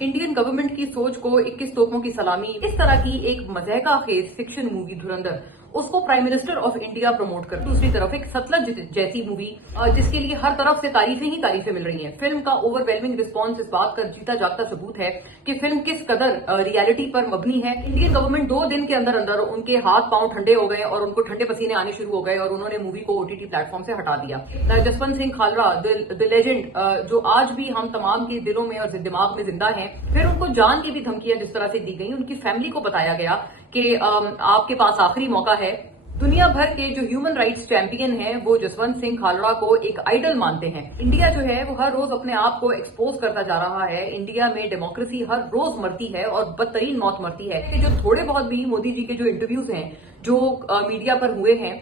Indian government की सोच को 21 तोपों की सलामी, इस तरह की एक मज़हका खेज फिक्शन मूवी धुरंधर, उसको prime minister of India promote कर, दूसरी तरफ एक सतलज जैसी मूवी जिसके लिए हर तरफ से तारीफें ही तारीफें मिल रही हैं। फिल्म का ओवरवेलमिंग रिस्पांस इस बात का जीता जागता सबूत है कि फिल्म किस कदर रियलिटी पर मबनी है। इंडियन गवर्नमेंट 2 दिन के अंदर अंदर उनके हाथ पांव ठंडे हो गए और उनको ठंडे पसीने आने शुरू हो गए और उन्होंने मूवी को ओटीटी प्लेटफॉर्म से हटा दिया। जसवंत सिंह खालरा द लेजेंड, जो आज भी हम तमाम के दिलों में और दिमाग में जिंदा हैं, फिर उनको जान की भी धमकियां जिस तरह से दी गई, उनकी फैमिली को बताया गया कि आपके पास आखिरी मौका है। दुनिया भर के जो ह्यूमन राइट्स चैंपियन हैं वो जसवंत सिंह खालरा को एक आइडल मानते हैं। इंडिया जो है वो हर रोज अपने आप को एक्सपोज करता जा रहा है। इंडिया में डेमोक्रेसी हर रोज मरती है और बदतरीन मौत मरती है। जो थोड़े बहुत भी मोदी जी के जो इंटरव्यूज हैं जो मीडिया पर हुए हैं,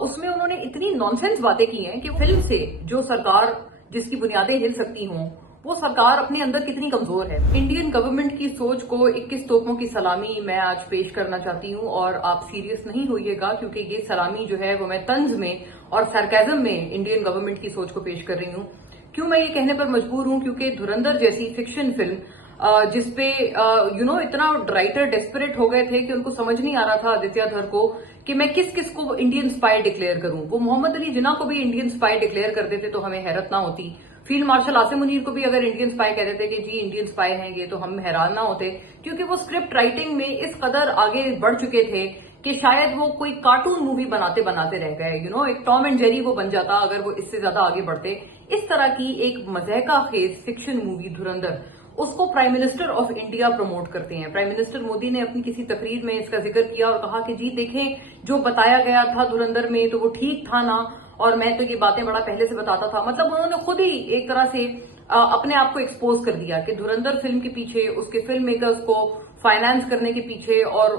उसमें उन्होंने इतनी नॉनसेंस बातें की हैं कि फिल्म से जो सरकार जिसकी बुनियादें हिल सकती हों, वो सरकार अपने अंदर कितनी कमजोर है। इंडियन गवर्नमेंट की सोच को 21 तोपों की सलामी मैं आज पेश करना चाहती हूँ और आप सीरियस नहीं होइएगा, क्योंकि ये सलामी जो है वो मैं तंज में और सरकाजम में इंडियन गवर्नमेंट की सोच को पेश कर रही हूँ। क्यों मैं ये कहने पर मजबूर हूँ? क्योंकि धुरंधर जैसी फिक्शन फिल्म जिसपे इतना राइटर डेस्परेट हो गए थे कि उनको समझ नहीं आ रहा था आदित्य धर को कि मैं किस किस को इंडियन स्पाई डिक्लेयर करूं। वो मोहम्मद अली जिन्ना को भी इंडियन स्पाई डिक्लेयर कर देते तो हमें हैरत ना होती। फील्ड मार्शल आसिम मुनीर को भी अगर इंडियन स्पाई कह देते कि जी इंडियन स्पाई हैं ये, तो हम हैरान ना होते, क्योंकि वो स्क्रिप्ट राइटिंग में इस कदर आगे बढ़ चुके थे कि शायद वो कोई कार्टून मूवी बनाते बनाते रह गए। एक टॉम एंड जेरी वो बन जाता अगर वो इससे ज्यादा आगे बढ़ते। इस तरह की एक मज़हका खेज फिक्शन मूवी धुरंधर, उसको prime minister of India promote करते हैं। प्राइम मिनिस्टर मोदी ने अपनी किसी तकरीर में इसका जिक्र किया और कहा कि जी देखें, जो बताया गया था धुरंधर में तो वो ठीक था ना, और मैं तो ये बातें बड़ा पहले से बताता था। मतलब उन्होंने खुद ही एक तरह से अपने आप को एक्सपोज कर दिया कि धुरंधर फिल्म के पीछे, उसके फिल्म मेकर्स को फाइनेंस करने के पीछे और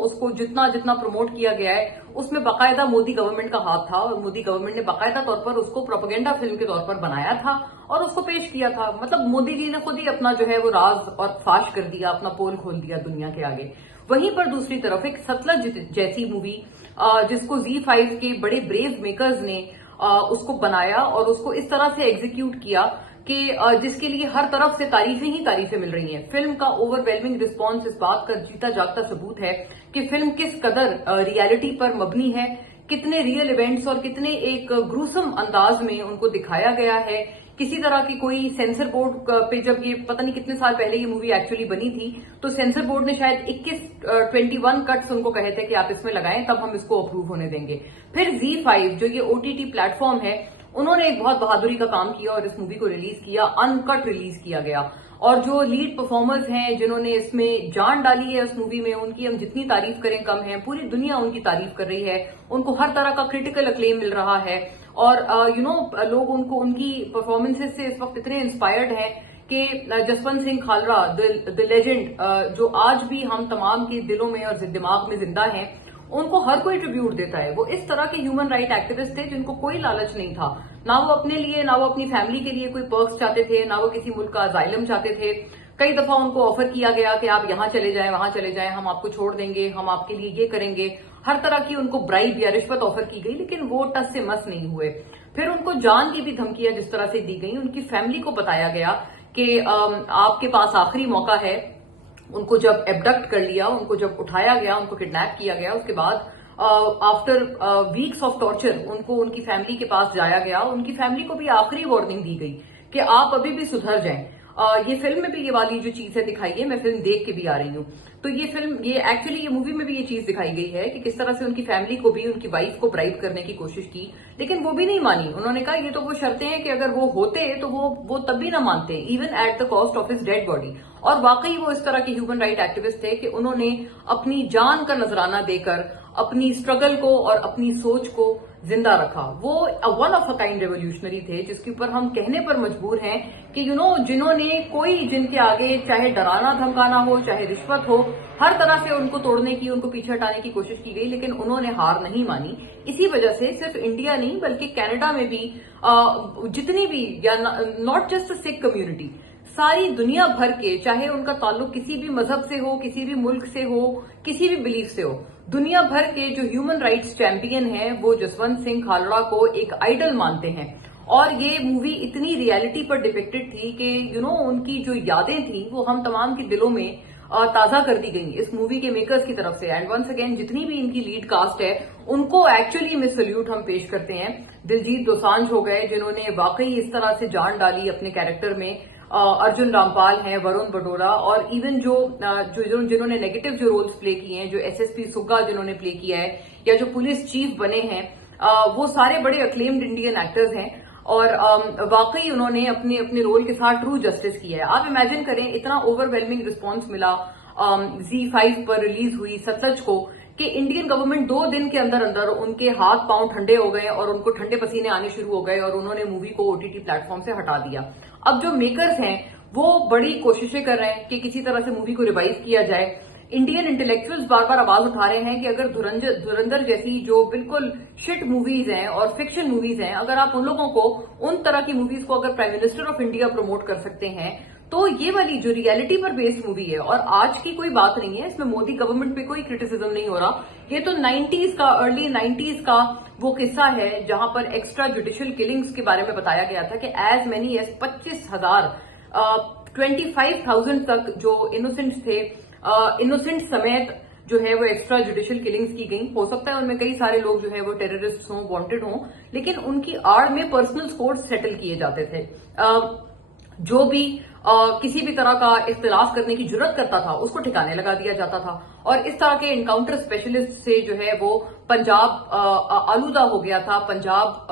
उसको जितना जितना प्रमोट किया गया है उसमें बाकायदा मोदी गवर्नमेंट का हाथ था और मोदी गवर्नमेंट ने बाकायदा तौर पर उसको प्रोपेगेंडा फिल्म के तौर पर बनाया था और उसको पेश किया था। मतलब मोदी जी ने खुद ही अपना जो है वो राज और फाश कर दिया, अपना पोल खोल दिया दुनिया के आगे। वहीं पर दूसरी तरफ एक सतलज जैसी मूवी जिसको Z5 के बड़े ब्रेव मेकर्स ने उसको बनाया और उसको इस तरह से एग्जीक्यूट किया कि जिसके लिए हर तरफ से तारीफें ही तारीफें मिल रही हैं। फिल्म का ओवरवेलमिंग रिस्पांस इस बात का जीता जागता सबूत है कि फिल्म किस कदर रियलिटी पर मबनी है, कितने रियल इवेंट्स और कितने एक ग्रूसम अंदाज में उनको दिखाया गया है। किसी तरह की कोई सेंसर बोर्ड पे, जब ये पता नहीं कितने साल पहले ये मूवी एक्चुअली बनी थी, तो सेंसर बोर्ड ने शायद 21 कट्स उनको कहे थे कि आप इसमें लगाएं, तब हम इसको अप्रूव होने देंगे। फिर Z5 जो ये OTT प्लेटफॉर्म है, उन्होंने एक बहुत बहादुरी का काम किया और इस मूवी को रिलीज किया, अनकट रिलीज किया गया। और जो लीड परफॉर्मर्स हैं जिन्होंने इसमें जान डाली है उस मूवी में, उनकी हम जितनी तारीफ करें कम है। पूरी दुनिया उनकी तारीफ कर रही है, उनको हर तरह का क्रिटिकल अक्लेम मिल रहा है और लोग उनकी परफॉर्मेंसेस से इस वक्त इतने इंस्पायर्ड हैं कि जसवंत सिंह खालरा द लेजेंड, जो आज भी हम तमाम के दिलों में और दिमाग में जिंदा हैं, उनको हर कोई ट्रिब्यूट देता है। वो इस तरह के ह्यूमन राइट एक्टिविस्ट थे जिनको कोई लालच नहीं था, ना वो अपने लिए, ना वो अपनी फैमिली के लिए कोई पर्क्स चाहते थे, ना वो किसी मुल्क का अजाइलम चाहते थे। कई दफा उनको ऑफर किया गया कि आप यहां चले जाएं, वहां चले जाएं, हम आपको छोड़ देंगे, हम आपके लिए ये करेंगे। हर तरह की उनको ब्राइब या रिश्वत ऑफर की गई, लेकिन वो टस से मस नहीं हुए। फिर उनको जान की भी धमकियां जिस तरह से दी गई, उनकी फैमिली को बताया गया कि आपके पास आखिरी मौका है। उनको जब एबडक्ट कर लिया, उनको जब उठाया गया, उनको किडनैप किया गया, उसके बाद आफ्टर वीक्स ऑफ टॉर्चर उनको उनकी फैमिली के पास जाया गया। उनकी फैमिली को भी आखिरी वार्निंग दी गई कि आप अभी भी सुधर जाएं। ये फिल्म में भी ये वाली जो चीज है दिखाई है, मैं फिल्म देख के भी आ रही हूँ, तो ये मूवी में भी ये चीज दिखाई गई है कि किस तरह से उनकी फैमिली को भी, उनकी वाइफ को ब्राइब करने की कोशिश की, लेकिन वो भी नहीं मानी। उन्होंने कहा ये तो वो शर्तें हैं कि अगर वो होते तो वो तब भी ना मानते, even at the cost of his dead body. और वाकई वो इस तरह के ह्यूमन राइट एक्टिविस्ट थे कि उन्होंने अपनी जान का नजराना देकर अपनी स्ट्रगल को और अपनी सोच को जिंदा रखा। वो one of a kind revolutionary थे जिसके ऊपर हम कहने पर मजबूर हैं कि जिन्होंने जिनके आगे चाहे डराना धमकाना हो, चाहे रिश्वत हो, हर तरह से उनको तोड़ने की, उनको पीछे हटाने की कोशिश की गई, लेकिन उन्होंने हार नहीं मानी। इसी वजह से सिर्फ इंडिया नहीं बल्कि कनाडा में भी जितनी भी, या नॉट जस्ट सिख कम्युनिटी, सारी दुनिया भर के, चाहे उनका ताल्लुक किसी भी मजहब से हो, किसी भी मुल्क से हो, किसी भी बिलीफ से हो, दुनिया भर के जो ह्यूमन राइट्स चैंपियन हैं वो जसवंत सिंह खालरा को एक आइडल मानते हैं और ये मूवी इतनी रियलिटी पर डिपिक्टेड थी कि उनकी जो यादें थी वो हम तमाम के दिलों में ताजा कर दी गई इस मूवी के मेकर्स की तरफ से। एंड वंस अगेन जितनी भी इनकी लीड कास्ट है उनको एक्चुअली में सल्यूट हम पेश करते हैं। दिलजीत दोसांझ हो गए जिन्होंने वाकई इस तरह से जान डाली अपने कैरेक्टर में, अर्जुन रामपाल हैं, वरुण बडोला, और इवन जिन्होंने नेगेटिव जो रोल्स प्ले किए हैं, जो एसएसपी सुग्गा जिन्होंने प्ले किया है, या जो पुलिस चीफ बने हैं, वो सारे बड़े अक्लेम्ड इंडियन एक्टर्स हैं और वाकई उन्होंने अपने अपने रोल के साथ ट्रू जस्टिस किया है। आप इमेजिन करें इतना ओवरवेलमिंग रिस्पॉन्स मिला Z5 पर रिलीज हुई सतलज को कि इंडियन गवर्नमेंट 2 दिन के अंदर अंदर उनके हाथ पांव ठंडे हो गए और उनको ठंडे पसीने आने शुरू हो गए और उन्होंने मूवी को ओटीटी प्लेटफॉर्म से हटा दिया। अब जो मेकर्स हैं वो बड़ी कोशिशें कर रहे हैं कि किसी तरह से मूवी को रिवाइव किया जाए। इंडियन इंटेलेक्चुअल्स बार बार आवाज उठा रहे हैं कि अगर धुरंधर जैसी जो बिल्कुल शिट मूवीज हैं और फिक्शन मूवीज हैं, अगर आप उन लोगों को, उन तरह की मूवीज को अगर prime minister of India promote कर सकते हैं, तो ये वाली जो रियलिटी पर बेस्ड मूवी है, और आज की कोई बात नहीं है, इसमें मोदी गवर्नमेंट पे कोई क्रिटिसिज्म नहीं हो रहा, ये तो 90s का, अर्ली 90s का वो किस्सा है जहां पर एक्स्ट्रा जुडिशियल किलिंग्स के बारे में बताया गया था कि एज मेनी एज 25,000 25,000 तक जो इनोसेंट थे, इनोसेंट समेत जो है वो एक्स्ट्रा जुडिशियल किलिंग्स की गई। हो सकता है उनमें कई सारे लोग जो है वो टेररिस्ट हों, वांटेड हों, लेकिन उनकी आड़ में पर्सनल स्कोर्स सेटल किए जाते थे। जो भी किसी भी तरह का इख्तिलाफ करने की जुर्रत करता था उसको ठिकाने लगा दिया जाता था, और इस तरह के इनकाउंटर स्पेशलिस्ट से जो है वो पंजाब आलूदा हो गया था, पंजाब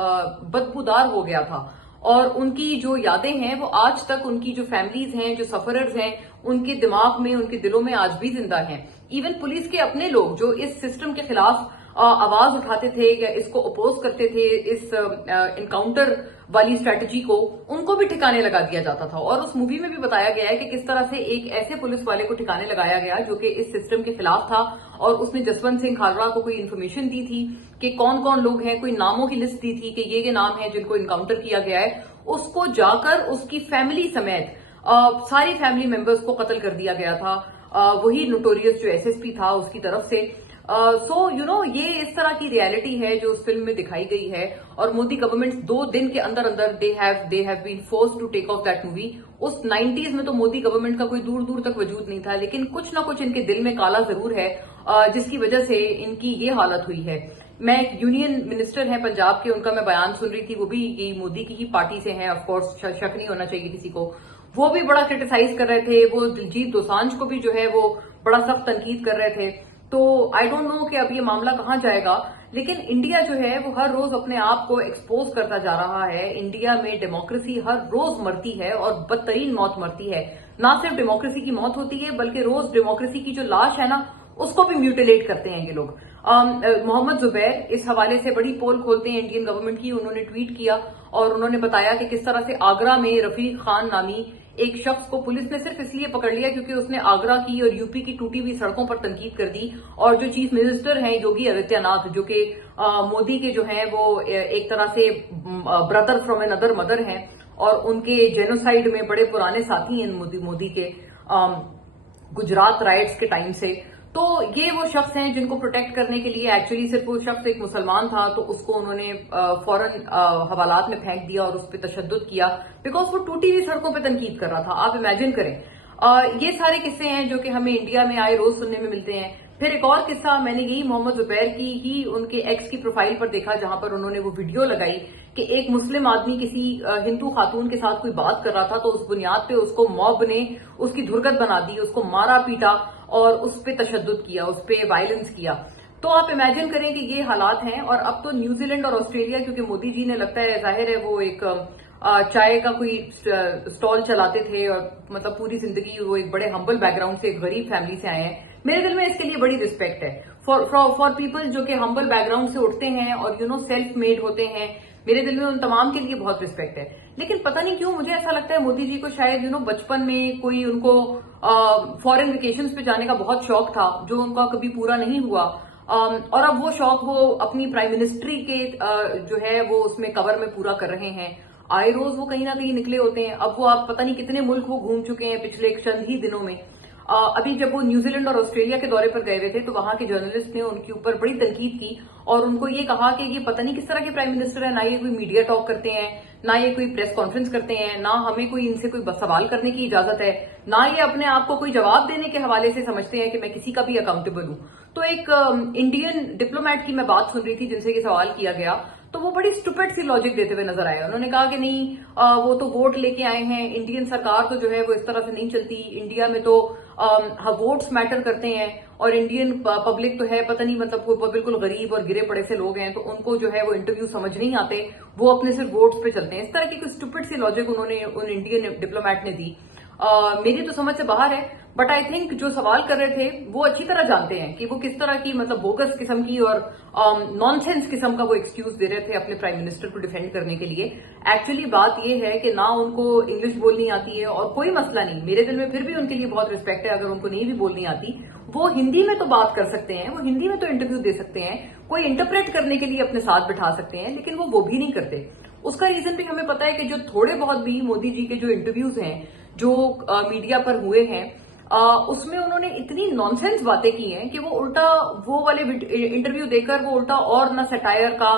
बदबूदार हो गया था, और उनकी जो यादें हैं वो आज तक, उनकी जो फैमिलीज हैं, जो सफरर्स हैं, उनके दिमाग में, उनके दिलों में आज भी जिंदा हैं। इवन पुलिस के अपने लोग जो इस सिस्टम के खिलाफ आवाज उठाते थे या इसको अपोज करते थे, इस इनकाउंटर वाली स्ट्रेटजी को, उनको भी ठिकाने लगा दिया जाता था। और उस मूवी में भी बताया गया है कि किस तरह से एक ऐसे पुलिस वाले को ठिकाने लगाया गया जो कि इस सिस्टम के खिलाफ था, और उसने जसवंत सिंह खालरा को कोई इन्फॉर्मेशन दी थी कि कौन कौन लोग हैं, कोई नामों की लिस्ट दी थी कि ये नाम है जिनको इनकाउंटर किया गया है, उसको जाकर उसकी फैमिली समेत सारी फैमिली मेंबर्स को कत्ल कर दिया गया था, वही नोटोरियस जो एसएसपी था उसकी तरफ से। ये इस तरह की रियलिटी है जो उस फिल्म में दिखाई गई है, और मोदी गवर्नमेंट 2 दिन के अंदर अंदर they have been forced to take off that movie. उस 90s में तो मोदी गवर्नमेंट का कोई दूर दूर तक वजूद नहीं था, लेकिन कुछ ना कुछ इनके दिल में काला जरूर है जिसकी वजह से इनकी ये हालत हुई है। मैं एक यूनियन मिनिस्टर हैं पंजाब के, उनका मैं बयान सुन रही थी, वो भी ये मोदी की ही पार्टी से हैं, ऑफकोर्स शक नहीं होना चाहिए किसी को। वो भी बड़ा क्रिटिसाइज कर रहे थे, वो दिलजीत दोसांझ को भी जो है वो बड़ा सख्त तनकीद कर रहे थे। तो आई डोंट नो कि अब ये मामला कहां जाएगा, लेकिन इंडिया जो है वो हर रोज अपने आप को एक्सपोज करता जा रहा है। इंडिया में डेमोक्रेसी हर रोज मरती है और बदतरीन मौत मरती है। ना सिर्फ डेमोक्रेसी की मौत होती है, बल्कि रोज डेमोक्रेसी की जो लाश है ना, उसको भी म्यूटिलेट करते हैं ये लोग। मोहम्मद जुबैर इस हवाले से बड़ी पोल खोलते हैं इंडियन गवर्नमेंट की। उन्होंने ट्वीट किया और उन्होंने बताया कि किस तरह से आगरा में रफीक खान नामी एक शख्स को पुलिस ने सिर्फ इसलिए पकड़ लिया क्योंकि उसने आगरा की और यूपी की टूटी हुई सड़कों पर तनकीद कर दी, और जो चीफ मिनिस्टर हैं योगी आदित्यनाथ, जो कि मोदी के जो हैं वो एक तरह से brother from another mother हैं, और उनके जेनोसाइड में बड़े पुराने साथी हैं मोदी के गुजरात राइट्स के टाइम से। तो ये वो शख्स हैं जिनको प्रोटेक्ट करने के लिए, एक्चुअली सिर्फ वो शख्स एक मुसलमान था तो उसको उन्होंने फौरन हवालात में फेंक दिया और उस पर तशद्दुद किया बिकॉज वो टूटी हुई सड़कों पे तनकीद कर रहा था। आप इमेजिन करें, ये सारे किस्से हैं जो कि हमें इंडिया में आए रोज सुनने में मिलते हैं। फिर एक और किस्सा मैंने यही मोहम्मद जुबैर की ही उनके एक्स की प्रोफाइल पर देखा, जहां पर उन्होंने वो वीडियो लगाई कि एक मुस्लिम आदमी किसी हिंदू खातून के साथ कोई बात कर रहा था, तो उस बुनियाद पे उसको मॉब ने उसकी धुरगत बना दी, उसको मारा पीटा और उस पर तशद्दुद किया, उस पर वायलेंस किया। तो आप इमेजिन करें कि ये हालात हैं। और अब तो न्यूजीलैंड और ऑस्ट्रेलिया, क्योंकि मोदी जी ने लगता है, जाहिर है वो एक चाय का कोई स्टॉल चलाते थे और मतलब पूरी जिंदगी वो एक बड़े हम्बल बैकग्राउंड से, एक गरीब फैमिली से आए हैं। मेरे दिल में इसके लिए बड़ी रिस्पेक्ट है फॉर पीपल जो कि हम्बल बैकग्राउंड से उठते हैं और सेल्फ मेड होते हैं। मेरे दिल में उन तमाम के लिए बहुत रिस्पेक्ट है। लेकिन पता नहीं क्यों मुझे ऐसा लगता है मोदी जी को शायद बचपन में कोई उनको फॉरेन वेकेशंस पे जाने का बहुत शौक था, जो उनका कभी पूरा नहीं हुआ। और अब वो शौक वो अपनी प्राइम मिनिस्ट्री के जो है वो उसमें कवर में पूरा कर रहे हैं। आए रोज वो कहीं ना कहीं निकले होते हैं। अब वो आप पता नहीं कितने मुल्क वो घूम चुके हैं पिछले चंद ही दिनों में। अभी जब वो न्यूजीलैंड और ऑस्ट्रेलिया के दौरे पर गए हुए थे तो वहां के जर्नलिस्ट ने उनके ऊपर बड़ी तनकीद की और उनको ये कहा कि ये पता नहीं किस तरह के प्राइम मिनिस्टर है, ना ये कोई मीडिया टॉक करते हैं, ना ये कोई प्रेस कॉन्फ्रेंस करते हैं, ना हमें कोई इनसे कोई सवाल करने की इजाजत है, ना ये अपने आप को कोई जवाब देने के हवाले से समझते हैं कि मैं किसी का भी अकाउंटेबल हूं। तो एक इंडियन डिप्लोमेट की मैं बात सुन रही थी जिनसे ये सवाल किया गया, तो वो बड़ी स्टूपिड सी लॉजिक देते हुए नजर आए। उन्होंने कहा कि नहीं, वो तो वोट लेके आए हैं, इंडियन सरकार तो जो है वो इस तरह से नहीं चलती, इंडिया में तो वोट्स मैटर करते हैं और इंडियन पब्लिक तो है पता नहीं, मतलब वो बिल्कुल गरीब और गिरे पड़े से लोग हैं, तो उनको जो है वो इंटरव्यू समझ नहीं आते, वो अपने सिर्फ वोट्स पे चलते हैं। इस तरह की कोई स्टूपिड सी लॉजिक उन्होंने उन इंडियन डिप्लोमेट ने दी। मेरी तो समझ से बाहर है, बट आई थिंक जो सवाल कर रहे थे वो अच्छी तरह जानते हैं कि वो किस तरह की मतलब बोगस किस्म की और नॉनसेंस किस्म का वो एक्सक्यूज दे रहे थे अपने प्राइम मिनिस्टर को डिफेंड करने के लिए। एक्चुअली बात यह है कि ना उनको इंग्लिश बोलनी आती है, और कोई मसला नहीं, मेरे दिल में फिर भी उनके लिए बहुत रिस्पेक्ट है, अगर उनको नहीं भी बोलनी आती वो हिंदी में तो बात कर सकते हैं, वो हिंदी में तो इंटरव्यू दे सकते हैं, कोई इंटरप्रेट करने के लिए अपने साथ बिठा सकते हैं, लेकिन वो भी नहीं करते। उसका रीजन भी हमें पता है कि जो थोड़े बहुत भी मोदी जी के जो इंटरव्यूज हैं जो मीडिया पर हुए हैं, उसमें उन्होंने इतनी नॉनसेंस बातें की हैं कि वो उल्टा वो वाले इंटरव्यू देकर वो उल्टा और ना सटायर का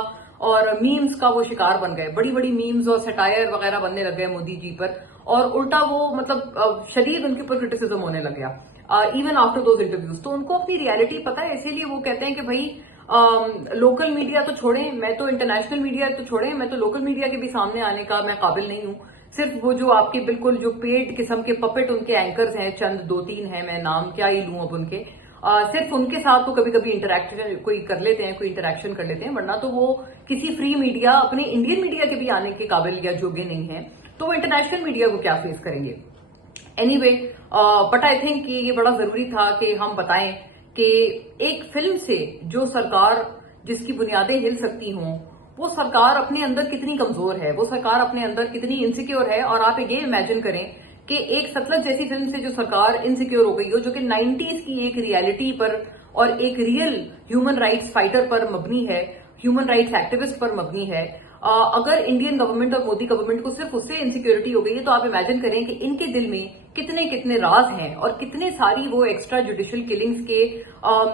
और मीम्स का वो शिकार बन गए, बड़ी बड़ी मीम्स और सटायर वगैरह बनने लग गए मोदी जी पर, और उल्टा वो मतलब शदीद उनके ऊपर क्रिटिसिज्म होने लग गया इवन आफ्टर दोज इंटरव्यूज। तो उनको अपनी रियलिटी पता है, इसीलिए वो कहते हैं कि भाई लोकल मीडिया तो छोड़ें, मैं तो इंटरनेशनल मीडिया तो छोड़ें, मैं तो लोकल मीडिया के भी सामने आने का मैं काबिल नहीं हूं। सिर्फ वो जो आपके बिल्कुल जो पेड किस्म के पपेट उनके एंकर्स हैं, चंद 2-3 हैं, मैं नाम क्या ही लूं अब उनके, सिर्फ उनके साथ तो कभी कभी इंटरेक्शन कोई कर लेते हैं, कोई इंटरेक्शन कर लेते हैं, वरना तो वो किसी फ्री मीडिया, अपने इंडियन मीडिया के भी आने के काबिल या योग्य नहीं है, तो वो इंटरनेशनल मीडिया को क्या फेस करेंगे। एनीवे, बट आई थिंक ये बड़ा जरूरी था कि हम बताएं कि एक फिल्म से जो सरकार जिसकी बुनियादें हिल सकती हों, वो सरकार अपने अंदर कितनी कमजोर है, वो सरकार अपने अंदर कितनी इनसिक्योर है। और आप ये इमेजिन करें कि एक सतलज जैसी फिल्म से जो सरकार इनसिक्योर हो गई हो, जो कि 90s की एक रियलिटी पर और एक रियल ह्यूमन राइट्स फाइटर पर मबनी है, ह्यूमन राइट्स एक्टिविस्ट पर मबनी है, अगर इंडियन गवर्नमेंट और मोदी गवर्नमेंट को सिर्फ उससे इनसिक्योरिटी हो गई है, तो आप इमेजिन करें कि इनके दिल में कितने कितने राज हैं और कितने सारी वो एक्स्ट्रा जुडिशियल किलिंग्स के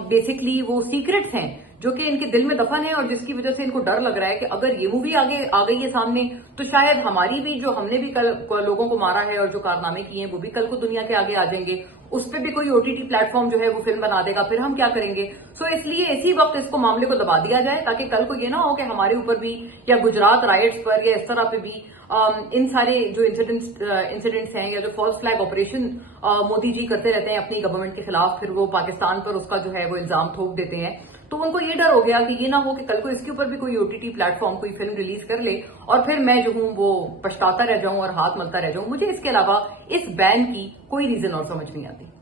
बेसिकली वो सीक्रेट्स हैं जो कि इनके दिल में दफन है, और जिसकी वजह से इनको डर लग रहा है कि अगर ये मूवी आगे आ गई है सामने, तो शायद हमारी भी, जो हमने भी कल लोगों को मारा है और जो कारनामे किए हैं, वो भी कल को दुनिया के आगे आ जाएंगे, उस पर भी कोई ओटीटी प्लेटफॉर्म जो है वो फिल्म बना देगा, फिर हम क्या करेंगे। सो इसलिए इसी वक्त इसको मामले को दबा दिया जाए, ताकि कल को ये ना हो कि हमारे ऊपर भी या गुजरात राइट्स पर या इस तरह पे भी इन सारे जो इंसिडेंट्स हैं या जो false flag operation Modi ji करते रहते हैं अपनी गवर्नमेंट के खिलाफ, फिर वो पाकिस्तान पर उसका जो है वो इल्जाम थोप देते हैं, तो उनको ये डर हो गया कि ये ना हो कि कल को इसके ऊपर भी कोई ओटीटी प्लेटफॉर्म कोई फिल्म रिलीज कर ले और फिर मैं जो हूं वो पछताता रह जाऊं और हाथ मलता रह जाऊं। मुझे इसके अलावा इस बैन की कोई रीजन और समझ नहीं आती।